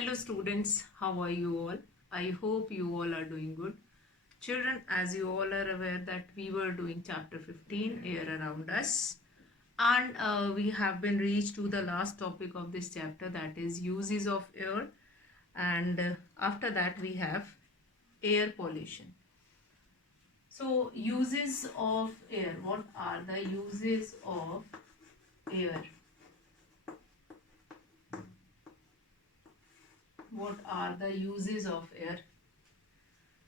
Hello students, how are you all? I hope you all are doing good. Children, as you all are aware that we were doing chapter 15, Air Around Us, and we have been reached to the last topic of this chapter, that is uses of air, and after that we have air pollution. So uses of air, what are the uses of air? What are the uses of air?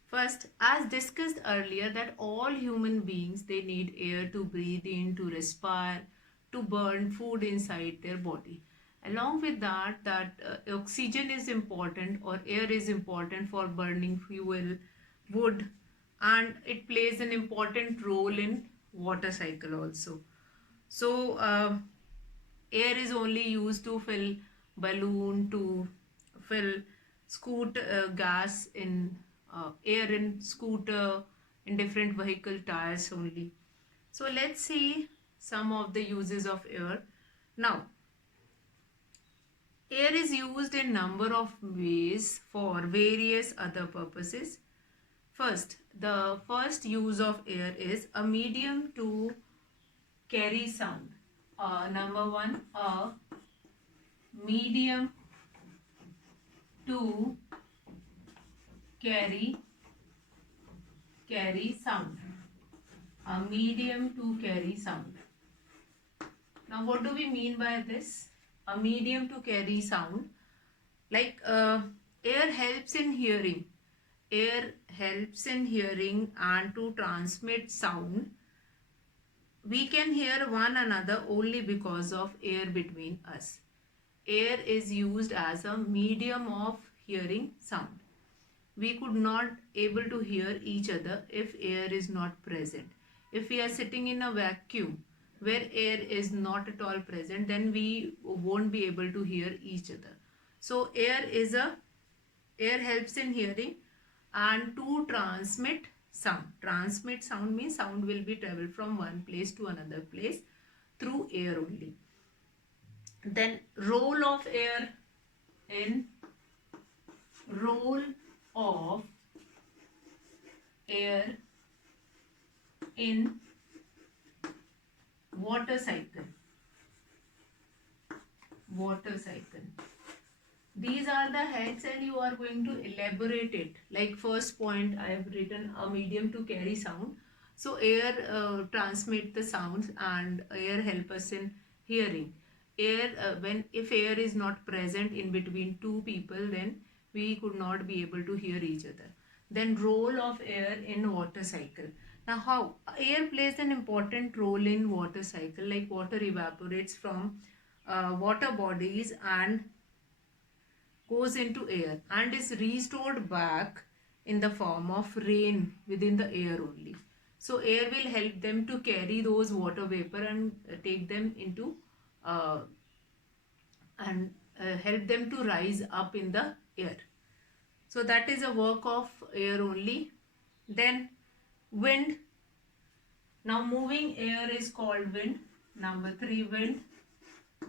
First, as discussed earlier, that all human beings they need air to breathe in, to respire, to burn food inside their body. Along with that, oxygen is important or air is important for burning fuel, wood, and it plays an important role in water cycle also. So, air is only used to fill balloon, to fill gas in air in scooter, in different vehicle tires only. So let's see some of the uses of air. Now, air is used in number of ways for various other purposes. First, the first use of air is a medium to carry sound. Number one, a medium to carry sound. A medium to carry sound. Now what do we mean by this? A medium to carry sound, like air helps in hearing. Air helps in hearing and to transmit sound. We can hear one another only because of air between us. Air is used as a medium of hearing sound. We could not able to hear each other if air is not present. If we are sitting in a vacuum where air is not at all present, then we won't be able to hear each other. So air helps in hearing and to transmit sound. Transmit sound means sound will be travel from one place to another place through air only. Then role of air in role of air in water cycle. Water cycle. These are the heads and you are going to elaborate it. Like first point I have written a medium to carry sound. So air transmit the sounds and air help us in hearing. Air when if air is not present in between two people, then we could not be able to hear each other. Then role of air in water cycle. Now how air plays an important role in water cycle, like water evaporates from water bodies and goes into air and is restored back in the form of rain within the air only. So air will help them to carry those water vapor and take them into uh, and help them to rise up in the air. So that is a work of air only. Then wind. Now moving air is called wind. Number 3, wind.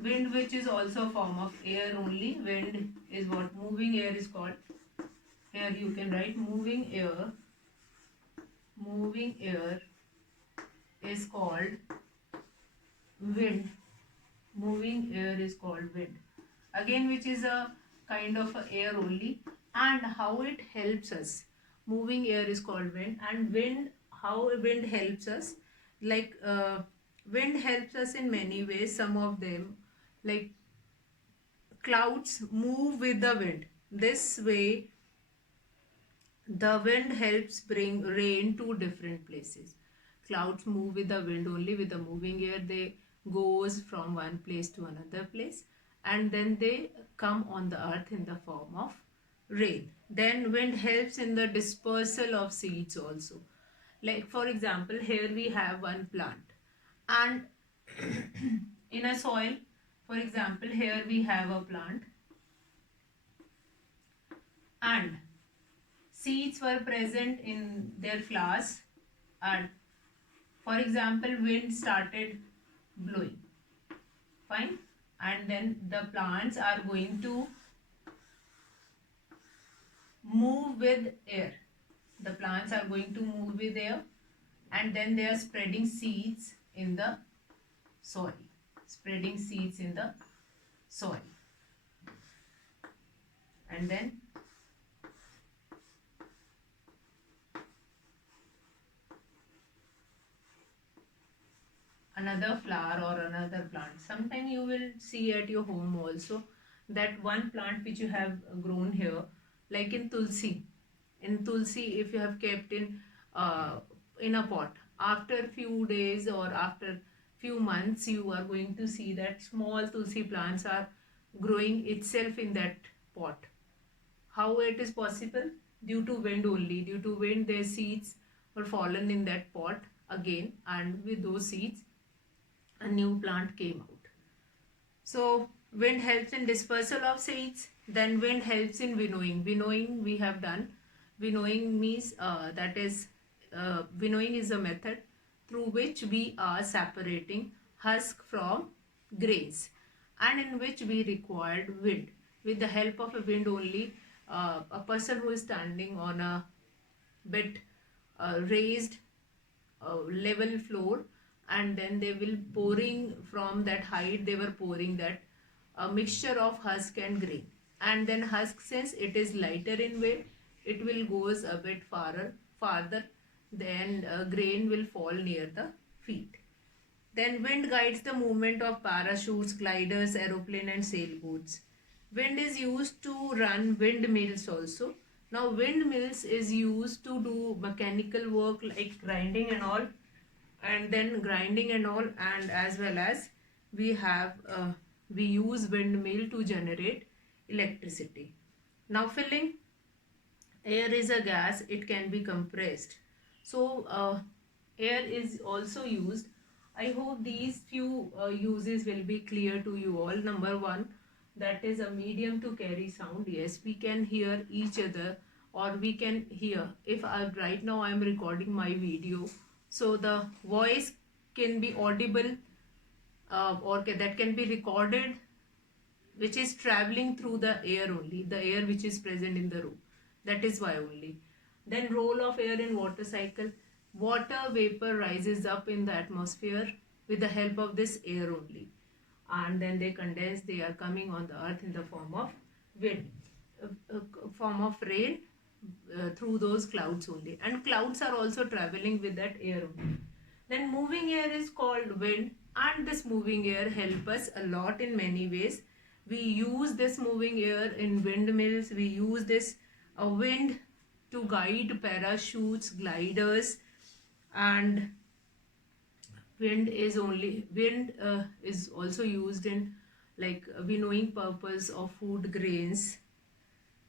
Wind, which is also a form of air only. Wind is what moving air is called. Here you can write moving air. Moving air is called wind. Moving air is called wind. Again, which is a kind of a air only. And how it helps us. Moving air is called wind. And wind, how wind helps us. Like wind helps us in many ways. Some of them, like clouds move with the wind. This way the wind helps bring rain to different places. Clouds move with the wind only, with the moving air they goes from one place to another place and then they come on the earth in the form of rain. Then wind helps in the dispersal of seeds also. Like for example, here we have one plant and in a soil, for example, here we have a plant and seeds were present in their flowers and for example wind started blowing, fine, and then the plants are going to move with air. The plants are going to move with air, and then they are spreading seeds in the soil. Spreading seeds in the soil. And then another flower or another plant. Sometime you will see at your home also that one plant which you have grown here, like in tulsi. In tulsi, if you have kept in a pot, after few days or after few months, you are going to see that small tulsi plants are growing itself in that pot. How it is possible? Due to wind only. Due to wind, their seeds were fallen in that pot again, and with those seeds a new plant came out. So wind helps in dispersal of seeds. Then wind helps in winnowing. Winnowing we have done. Winnowing means winnowing is a method through which we are separating husk from grains, and in which we required wind. With the help of a wind only, a person who is standing on a bit raised level floor, and then they will pouring from that height, they were pouring that mixture of husk and grain, and then husk, since it is lighter in weight, it will goes a bit farther, then grain will fall near the feet. Then wind guides the movement of parachutes, gliders, aeroplane and sailboats. Wind is used to run windmills also. Now windmills is used to do mechanical work like grinding and all, and as well as we have we use windmill to generate electricity. Now filling. Air is a gas, it can be compressed. So air is also used. I hope these few uses will be clear to you all. Number one, that is a medium to carry sound. Yes, we can hear each other, or we can hear. If right now I am recording my video, so the voice can be audible, that can be recorded, which is traveling through the air only, the air which is present in the room. That is why only. Then role of air in water cycle. Water vapor rises up in the atmosphere with the help of this air only. And then they condense, they are coming on the earth in the form of wind, form of rain, through those clouds only. And clouds are also traveling with that air only. Then moving air is called wind, and this moving air help us a lot in many ways. We use this moving air in windmills. We use this wind to guide parachutes, gliders, and wind is also used in like winnowing purpose of food grains.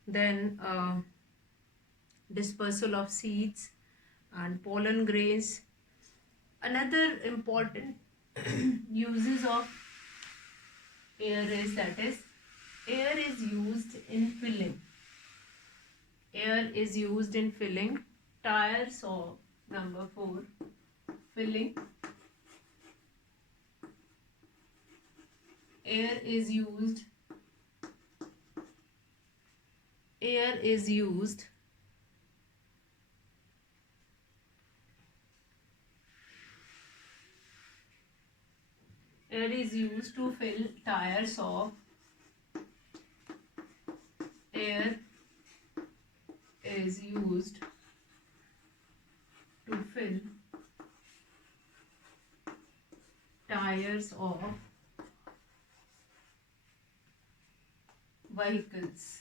Then dispersal of seeds and pollen grains. Another important uses of air is, that is, air is used in filling. Air is used in filling. Tires of number 4, filling. Air is used. Air is used to fill tires of. Air is used to fill tires of vehicles,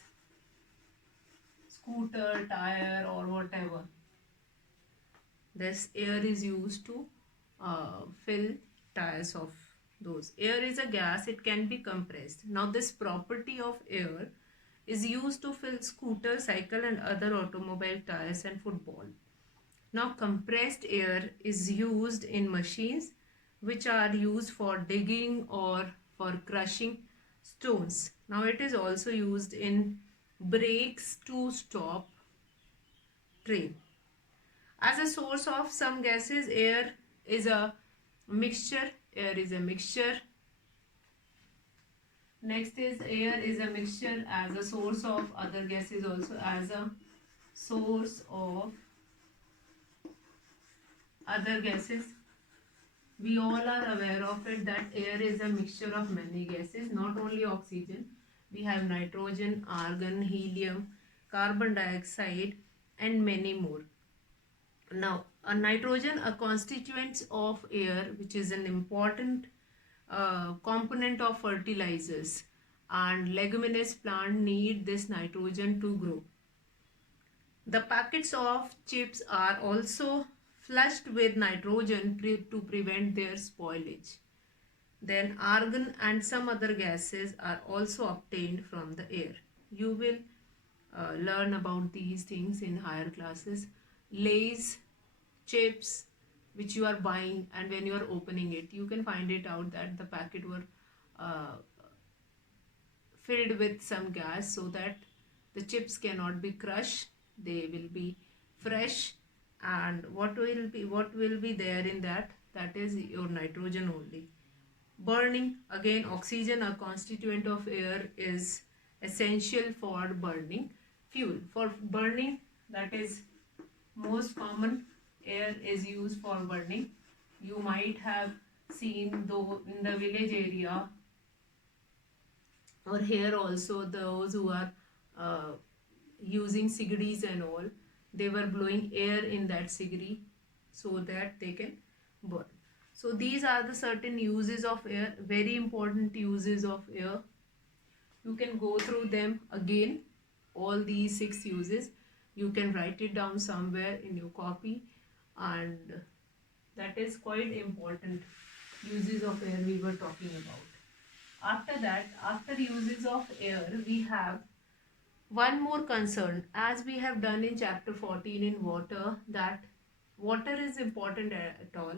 scooter, tire or whatever. This air is used to fill tires of those. Air is a gas, it can be compressed. Now this property of air is used to fill scooter, cycle and other automobile tires and football. Now compressed air is used in machines which are used for digging or for crushing stones. Now it is also used in brakes to stop train. As a source of some gases, air is a mixture. Air is a mixture Next is air is a mixture as a source of other gases, also as a source of other gases. We all are aware of it that air is a mixture of many gases, not only oxygen. We have nitrogen, argon, helium, carbon dioxide, and many more. Now, a nitrogen, a constituent of air, which is an important component of fertilizers, and leguminous plant need this nitrogen to grow. The packets of chips are also flushed with nitrogen to prevent their spoilage. Then argon and some other gases are also obtained from the air. You will learn about these things in higher classes. Lays, chips, which you are buying, and when you are opening it, you can find it out that the packet were uh, filled with some gas so that the chips cannot be crushed. They will be fresh, and what will be there in that is your nitrogen only. Burning, again oxygen, a constituent of air, is essential for burning fuel. For burning, that is most common, air is used for burning. You might have seen though in the village area or here also, those who are uh, using sigris and all, they were blowing air in that sigri so that they can burn. So these are the certain uses of air, very important uses of air. You can go through them again, all these 6 uses. You can write it down somewhere in your copy, and that is quite important uses of air we were talking about. After that, after uses of air, we have one more concern, as we have done in chapter 14 in water, that water is important at all.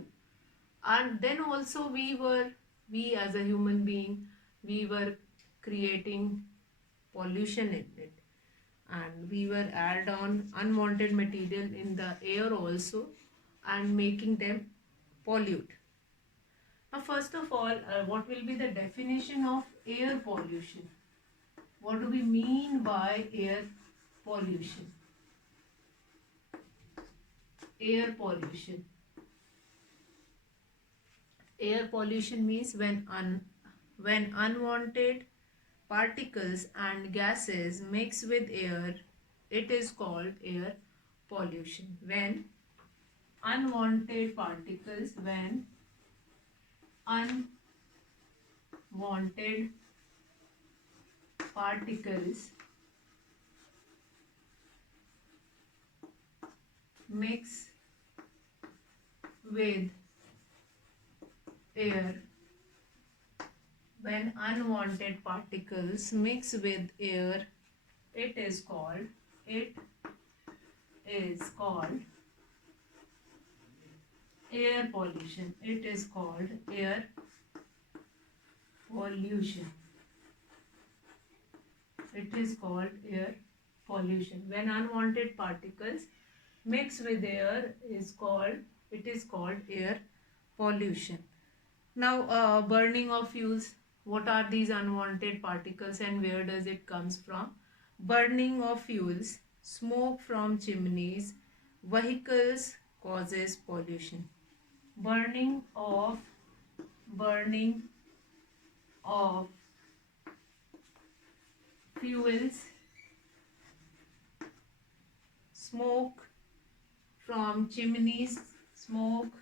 And then also we as a human being, we were creating pollution in it. And we were add on unwanted material in the air also and making them pollute. Now, first of all, what will be the definition of air pollution? What do we mean by air pollution? Air pollution. Air pollution means when unwanted particles and gases mix with air, it is called air pollution. When unwanted particles, when unwanted particles mix with air, when unwanted particles mix with air, it is called air pollution. It is called air pollution. It is called air pollution. When unwanted particles mix with air, it is called air pollution. Now, burning of fuels. What are these unwanted particles and where does it comes from? Burning of fuels, smoke from chimneys, vehicles causes pollution. Burning of fuels, smoke from chimneys, smoke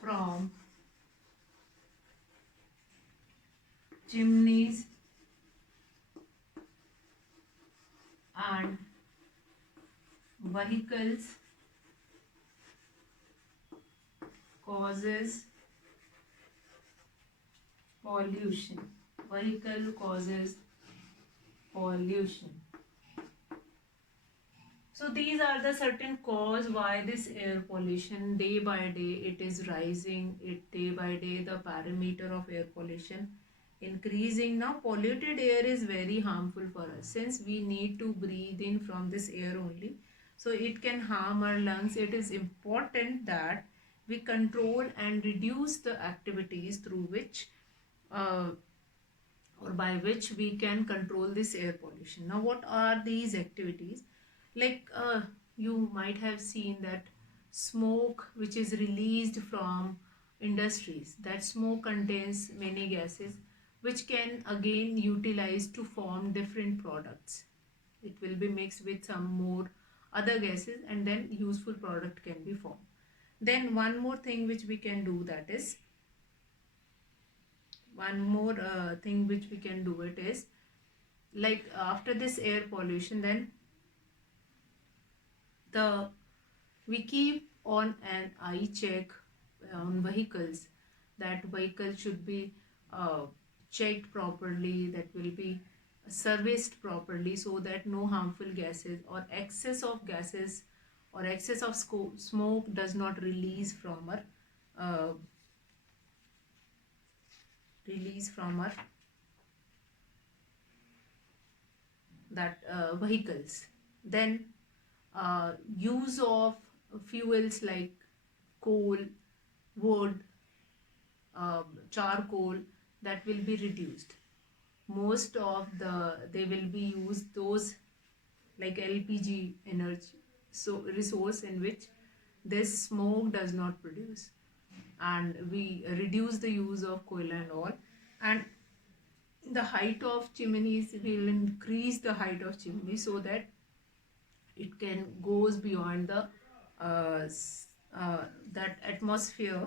from chimneys and vehicles causes pollution. Vehicle causes pollution. So these are the certain cause why this air pollution day by day it is rising. It day by day the parameter of air pollution increasing. Now polluted air is very harmful for us since we need to breathe in from this air only. So it can harm our lungs. It is important that we control and reduce the activities through which uh, or by which we can control this air pollution. Now, what are these activities? Like you might have seen that smoke which is released from industries, that smoke contains many gases which can again utilize to form different products. It will be mixed with some more other gases and then useful product can be formed. Then one more thing which we can do, that is one more thing which we can do it is, like after this air pollution, then the we keep on an eye check on vehicles, that vehicle should be uh, checked properly, that will be serviced properly, so that no harmful gases or excess of gases or excess of smoke does not uh, release from our that vehicles. Then use of fuels like coal, wood, charcoal, that will be reduced. Most of they will be used those like LPG energy, so resource in which this smoke does not produce, and we reduce the use of coal and all. And the height of chimneys, will increase the height of chimney so that it can goes beyond the that atmosphere,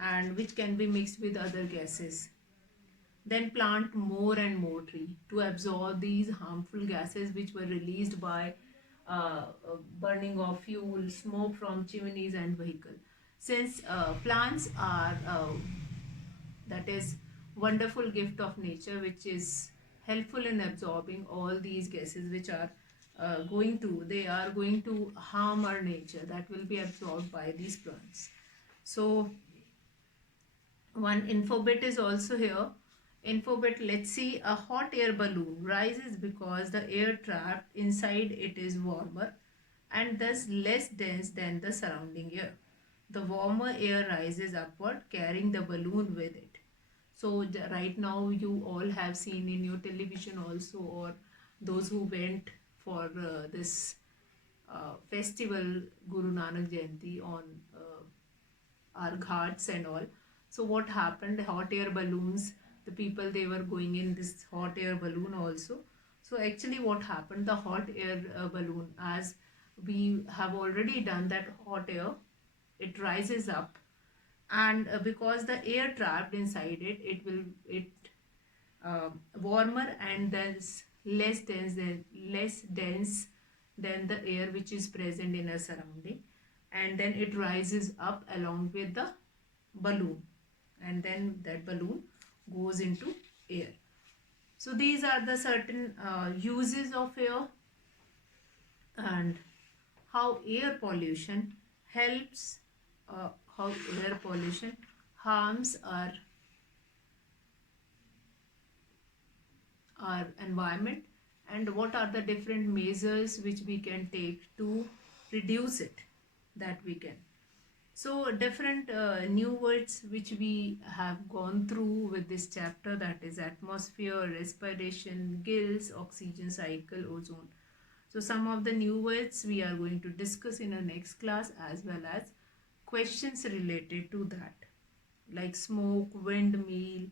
and which can be mixed with other gases. Then plant more and more tree to absorb these harmful gases which were released by burning of fuel, smoke from chimneys and vehicle. Since plants are that is wonderful gift of nature which is helpful in absorbing all these gases which are they are going to harm our nature, that will be absorbed by these plants. So one infobit is also here. Infobit, let's see, a hot air balloon rises because the air trapped inside it is warmer and thus less dense than the surrounding air. The warmer air rises upward, carrying the balloon with it. So right now you all have seen in your television also, or those who went for this festival Guru Nanak Jayanti on our ghats and all. So what happened? Hot air balloons. The people, they were going in this hot air balloon also. So actually, what happened? The hot air balloon, as we have already done that hot air, it rises up, and because the air trapped inside it, it warmer and thus less dense than the air which is present in a surrounding, and then it rises up along with the balloon, and then that balloon goes into air. So these are the certain uses of air, and how air pollution helps how air pollution harms our environment, and what are the different measures which we can take to reduce it, that we can. So different new words which we have gone through with this chapter, that is atmosphere, respiration, gills, oxygen cycle, ozone. So some of the new words we are going to discuss in our next class, as well as questions related to that, like smoke, windmill,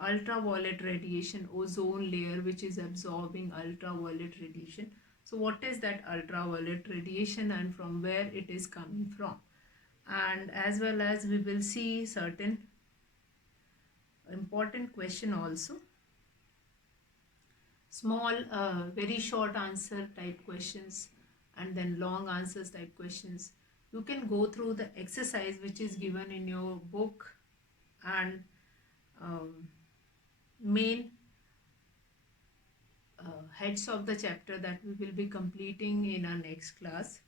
ultraviolet radiation, ozone layer which is absorbing ultraviolet radiation. So what is that ultraviolet radiation and from where it is coming from? And as well as we will see certain important question also, small very short answer type questions, and then long answers type questions. You can go through the exercise which is given in your book, and um, main heads of the chapter that we will be completing in our next class.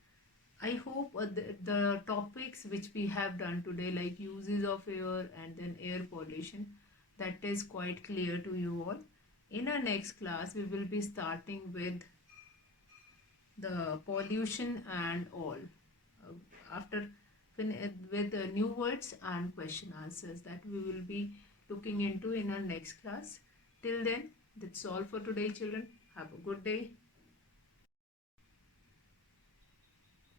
I hope the topics which we have done today, like uses of air and then air pollution, that is quite clear to you all. In our next class, we will be starting with the pollution and all. After with new words and question answers, that we will be looking into in our next class. Till then, that's all for today, children. Have a good day.